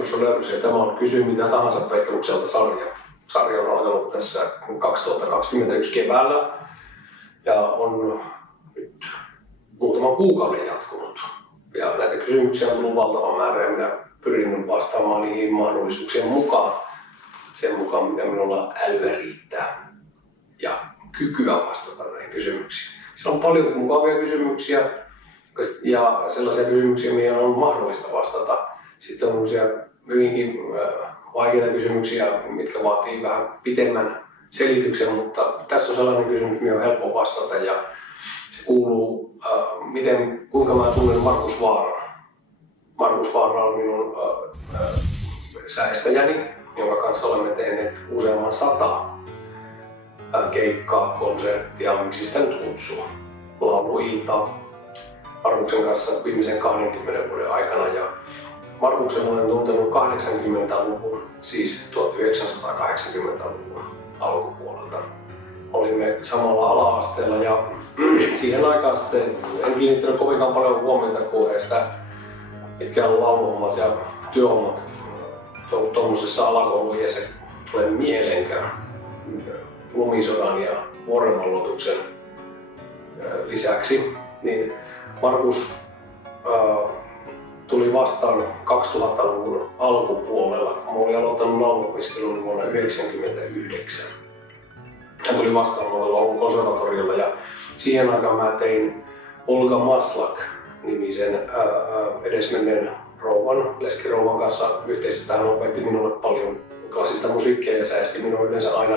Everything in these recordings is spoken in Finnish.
Petrus löysi, että tämä on Kysy mitä tahansa Petrukselta sarja. Sarja on alkanut tässä 2021 keväällä ja on nyt muutaman kuukauden jatkunut. Ja näitä kysymyksiä on tullut valtava määrä ja minä pyrin vastaamaan niihin mahdollisuuksien mukaan, sen mukaan mitä minulla älyä riittää ja kykyä vastata näihin kysymyksiin. Siellä on paljon mukavia kysymyksiä ja sellaisia kysymyksiä, mihin on mahdollista vastata. Sitten on sellaisia hyvinkin vaikeita kysymyksiä, mitkä vaatii vähän pitemmän selityksen, mutta tässä on sellainen kysymys, mihin on helppo vastata ja se kuuluu, kuinka mä tunnen Markus Vaaran. Markus Vaara on minun säestäjäni, jonka kanssa olemme tehneet useamman 100 keikkaa, konserttia, miksi sitä nyt kutsua, lauluiltaa Markuksen kanssa viimeisen 20 vuoden aikana. Ja Markuksen olen tuntenut 80-luvun, siis 1980-luvun alkupuolelta. Olimme samalla ala-asteella ja siihen aikaan sitten en kiinnittänyt kovinkaan paljon huomiota, kun ei sitä mitkään lauluhommat ja työhommat tuollaisessa alakouluiässä tulee mieleenkään. Lumisodan ja vuorovalloituksen lisäksi, niin Markus tuli vastaan 2000-luvun alkupuolella, kun olin aloittanut lauluopiskelun vuonna 1999. Hän tuli vastaan Oulun konservatoriolla ja siihen aikaan mä tein Olga Maslak-nimisen edesmenneen leskirouvan kanssa yhteistyötä. Hän opetti minulle paljon klassista musiikkia ja säesti minua yleensä aina.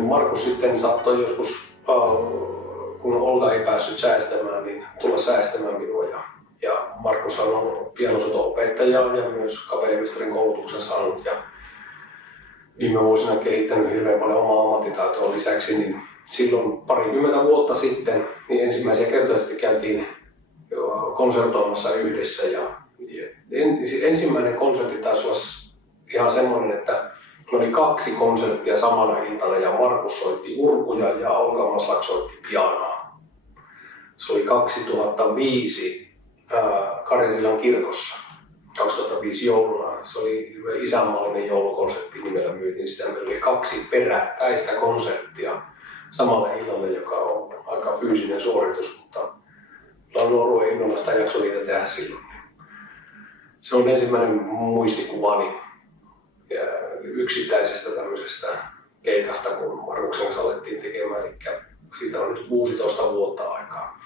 Markus sitten saattoi joskus, kun Olga ei päässyt säästämään, niin tulla säästämään minua. Ja Markus on ollut pianosoto-opettaja ja myös kapellimestarin koulutuksen saanut. Ja viime vuosina kehittänyt hirveän paljon omaa ammattitaitoa lisäksi. Niin silloin 20 vuotta sitten niin ensimmäisiä kertoja sitten käytiin konsertoimassa yhdessä. Ja ensimmäinen konsertti taisi olla ihan semmoinen, että oli 2 konserttia samana iltana ja Markus soitti urkuja ja Olga Maslak soitti pianoa. Se oli 2005 Karjasillan kirkossa, 2005 jouluna. Se oli isänmaallinen joulukonsertti, nimellä myytiin sitä. Meillä oli 2 perättäistä konserttia samalle illalle, joka on aika fyysinen suoritus, mutta nuoruuden innolla sitä jaksoi niitä tehdä silloin. Se on ensimmäinen muistikuvani yksittäisestä tämmöisestä keikasta, kun Markuksen kanssa alettiin tekemään, eli siitä on nyt 16 vuotta aikaa.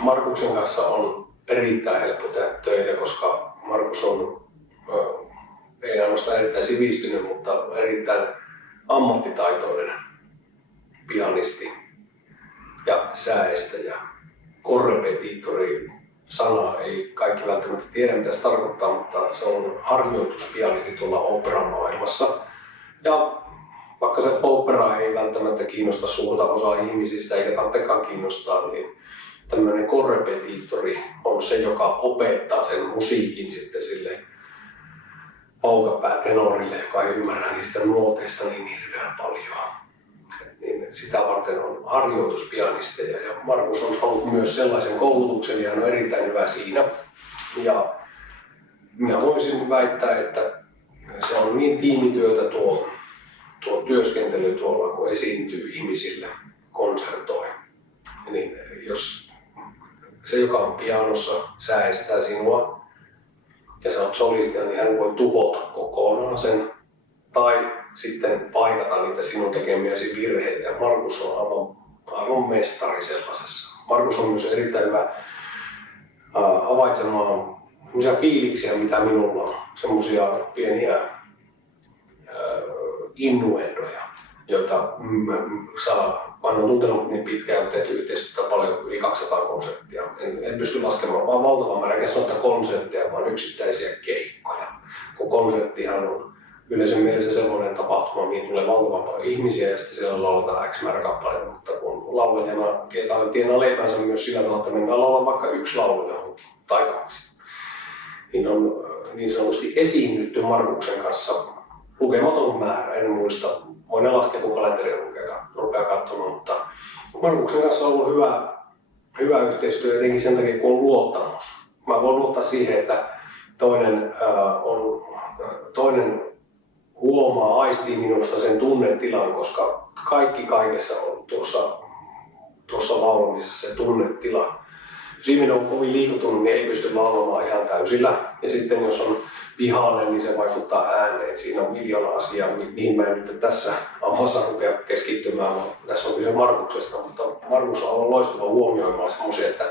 Markuksen kanssa on erittäin helppo tehdä töitä, koska Markus on ei ainoastaan erittäin sivistynyt, mutta erittäin ammattitaitoinen pianisti ja säestäjä, korrepetitori. Sana ei kaikki välttämättä tiedä, mitä se tarkoittaa, mutta se on harjoituspianisti tuolla oopperamaailmassa. Ja vaikka se opera ei välttämättä kiinnosta suurta osaa ihmisistä eikä tarvitsekaan kiinnostaa, niin tämmöinen korrepetitori on se, joka opettaa sen musiikin sitten sille paukapäätenorille, joka ei ymmärrä niistä nuoteista niin hirveän paljon. Niin sitä varten on harjoituspianisteja ja Markus on saanut myös sellaisen koulutuksen ja hän on erittäin hyvä siinä. Ja minä voisin väittää, että se on niin tiimityötä tuo työskentely tuolla, kun esiintyy ihmisille, konsertoi. Niin jos se, joka on pianossa, säestää sinua ja sä oot solistia, niin hän voi tuhota kokonaan sen tai sitten paikata niitä sinun tekemiäsi virheitä. Ja Markus on aivan mestari sellaisessa. Markus on myös erittäin hyvä havaitsemaan semmoisia fiiliksiä, mitä minulla on. Semmoisia pieniä innuendoja, joita olen tuntenut niin pitkään, tehty yhteistyötä paljon, yli 200 konserttia. En pysty laskemaan vaan valtavan määrän konsertteja, vaan yksittäisiä keikkoja. Kun konserttihan on yleisön mielessä sellainen tapahtuma, mihin tulee valtavan paljon ihmisiä ja sitten siellä lauletaan X määrä kappaleita, mutta kun laulajana tienaa leipänsä myös sillä tavalla, että mennään laulamaan vaikka 1 laulu johonkin tai 2. Niin on niin sanotusti esiinnytty Markuksen kanssa lukematon määrä, en muista. Voin ne laskea, kun kalenteri rupeaa katsomaan, mutta Markuksen kanssa on ollut hyvä yhteistyö jotenkin sen takia, kun on luottamus. Mä voin luottaa siihen, että toinen huomaa, aistii minusta sen tunnetilan, koska kaikki kaikessa on tuossa laulamisessa se tunnetila. Jos ihminen on kovin liikutunut, niin ei pysty laulamaan ihan täysillä. Ja sitten jos on vihainen, niin se vaikuttaa ääneen. Siinä on miljoona asiaa, mihin mä en nyt tässä omassa rupea keskittymään. Tässä on kyse Markuksesta, mutta Markus on ollut loistava huomioimaan semmoisia, että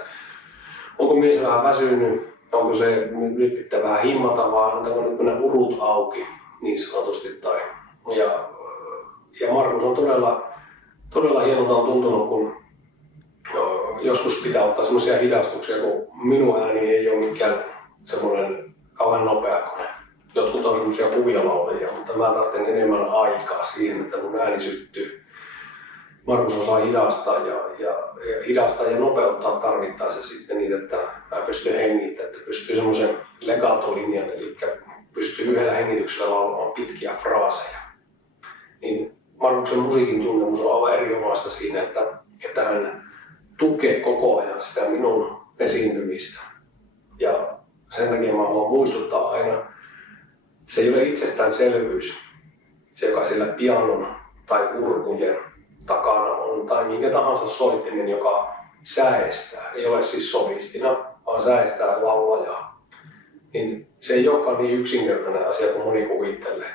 onko mies vähän väsynyt, onko se nyt pitää vähän himmata, vaan annetaanko nyt mennä urut auki niin sanotusti. Ja Markus on todella hienolta on tuntunut, kun joskus pitää ottaa semmoisia hidastuksia, kun minun ääni ei ole mikään semmoinen kauhean nopea kone. Jotkut on semmoisia kuvialaulajia, mutta mä tarvitsen enemmän aikaa siihen, että mun ääni syttyy. Markus osaa hidastaa ja nopeuttaa tarvittaessa sitten niitä, että mä pystyn hengittämään, että pystyy semmoisen legato-linjan, eli pystyy yhdellä hengityksellä laulamaan pitkiä fraaseja. Niin Markuksen musiikin tuntemus on aivan erinomaista siinä, että hän tukee koko ajan sitä minun esiintymistä. Ja sen takia mä haluan muistuttaa aina, että se ei ole itsestäänselvyys, se joka siellä pianon tai urkujen takana on, tai minkä tahansa soittimen, joka säestää, ei ole siis solistina, vaan säestää laulajaa. Niin se ei olekaan niin yksinkertainen asia kuin moni kuvittelee.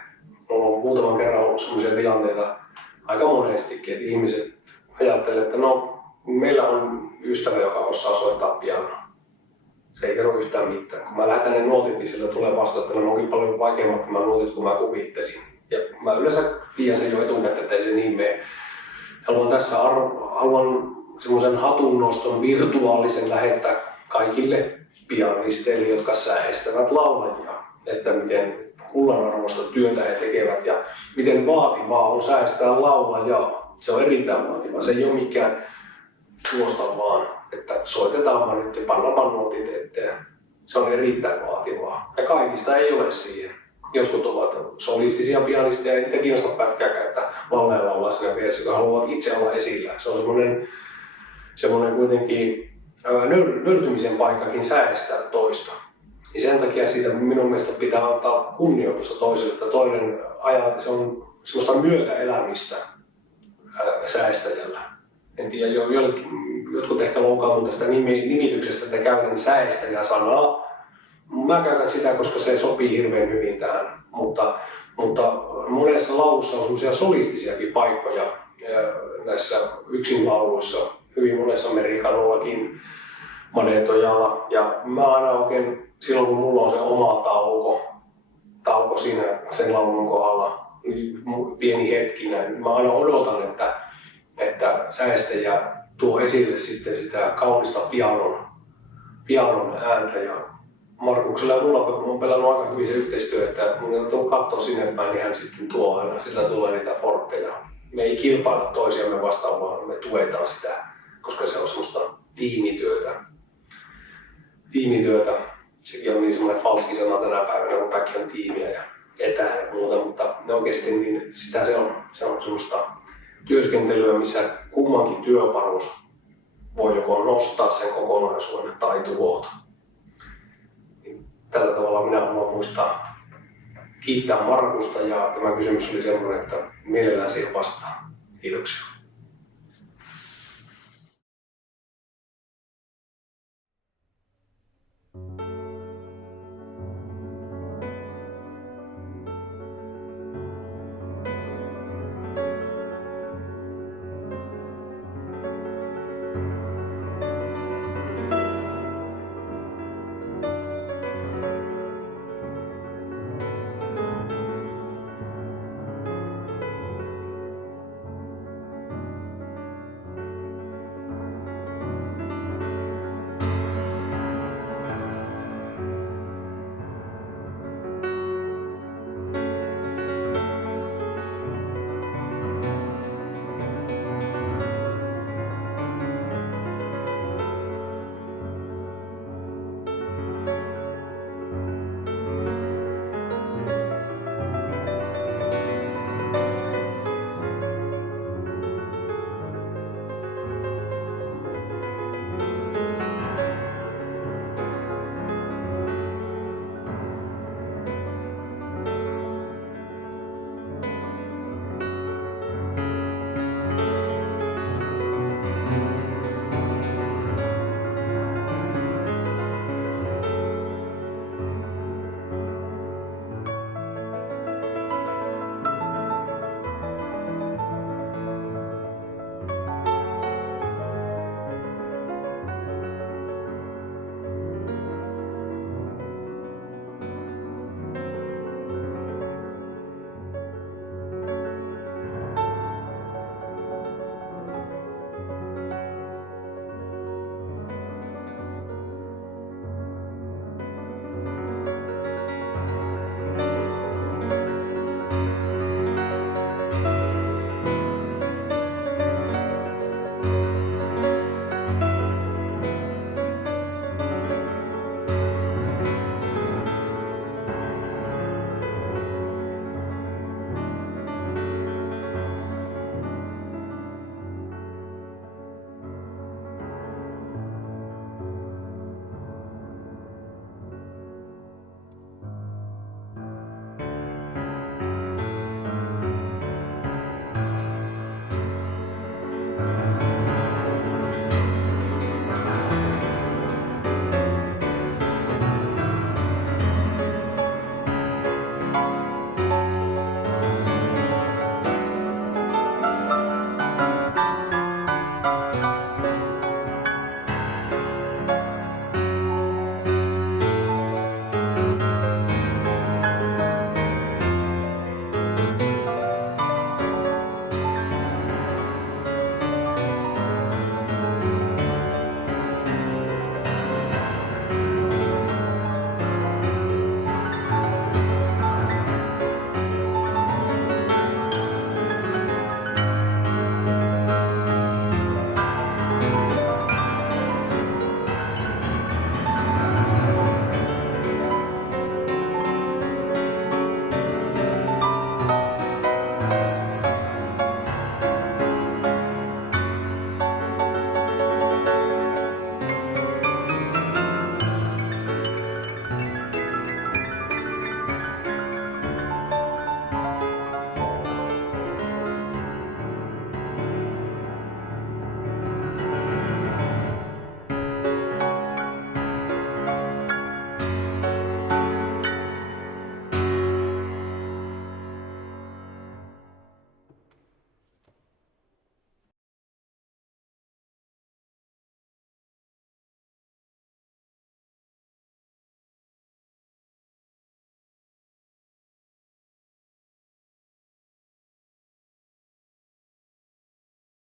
Mulla on muutaman kerran ollut sellaisia tilanteita aika monestikin, että ihmiset ajattelee, että no, meillä on ystävä, joka osaa soittaa pianoa. Se ei kerro yhtään mitään. Kun mä lähetän ne nuotit, niin sillä tulee vastausta, että ne onkin paljon vaikeammat nämä nuotit kuin mä kuvittelin. Ja mä yleensä tiedän sen jo etukäteen, että ei se niin mene. Haluan semmoisen hatunnoston virtuaalisen lähettää kaikille pianisteille, jotka säestävät laulajia. Että miten kullanarvoista työtä he tekevät ja miten vaativaa on säestää laulajaa. Se on erittäin vaativaa. Se ei ole mikään tuosta vaan, että soitetaan vaan nyt ja pannaan nuotit eteen. Se on erittäin vaativaa. Ja kaikista ei ole siihen. Jotkut ovat solistisia pianisteja, ei niitä kiinnosta pätkääkään, että laulaja laulaa siinä vieressä, kun haluavat itse olla esillä. Se on semmoinen kuitenkin nöyrtymisen paikkakin säestää toista. Ja sen takia siitä minun mielestä pitää antaa kunnioitusta toiselle, että toinen ajaa, että se on semmoista myötäelämistä säestäjällä. En tiedä, jotkut ehkä loukkaantuvat tästä nimityksestä, että käytän säestäjä-sanaa. Mä käytän sitä, koska se sopii hirveän hyvin tähän, mutta monessa laulussa on semmoisia solistisiakin paikkoja näissä yksinlauluissa, hyvin monessa Amerikanollakin, Manetojalla. Ja mä aina oikein, silloin kun mulla on se oma tauko siinä sen laulun kohdalla, pieni hetki näin, mä aina odotan, että säestäjä tuo esille sitten sitä kaunista pianon ääntä. Ja Markuksella ja mulla on pelannut aika hyvin se yhteistyö, että kun katsoo sinne päin, niin hän sitten tuo aina, siltä tulee niitä fortteja. Me ei kilpailla toisiamme vastaan, vaan me tuetaan sitä, koska se on semmoista tiimityötä. Sekin on niin semmoinen falski sana tänä päivänä, kun kaikki on tiimiä ja etää ja muuta, mutta oikeasti niin sitä se on semmoista työskentelyä, missä kummankin työpanos voi joko nostaa sen kokonaisuuden tai tuhota. Tällä tavalla minä haluan muistaa kiittää Markusta ja tämä kysymys oli sellainen, että mielellään siihen vastaan. Kiitoksia.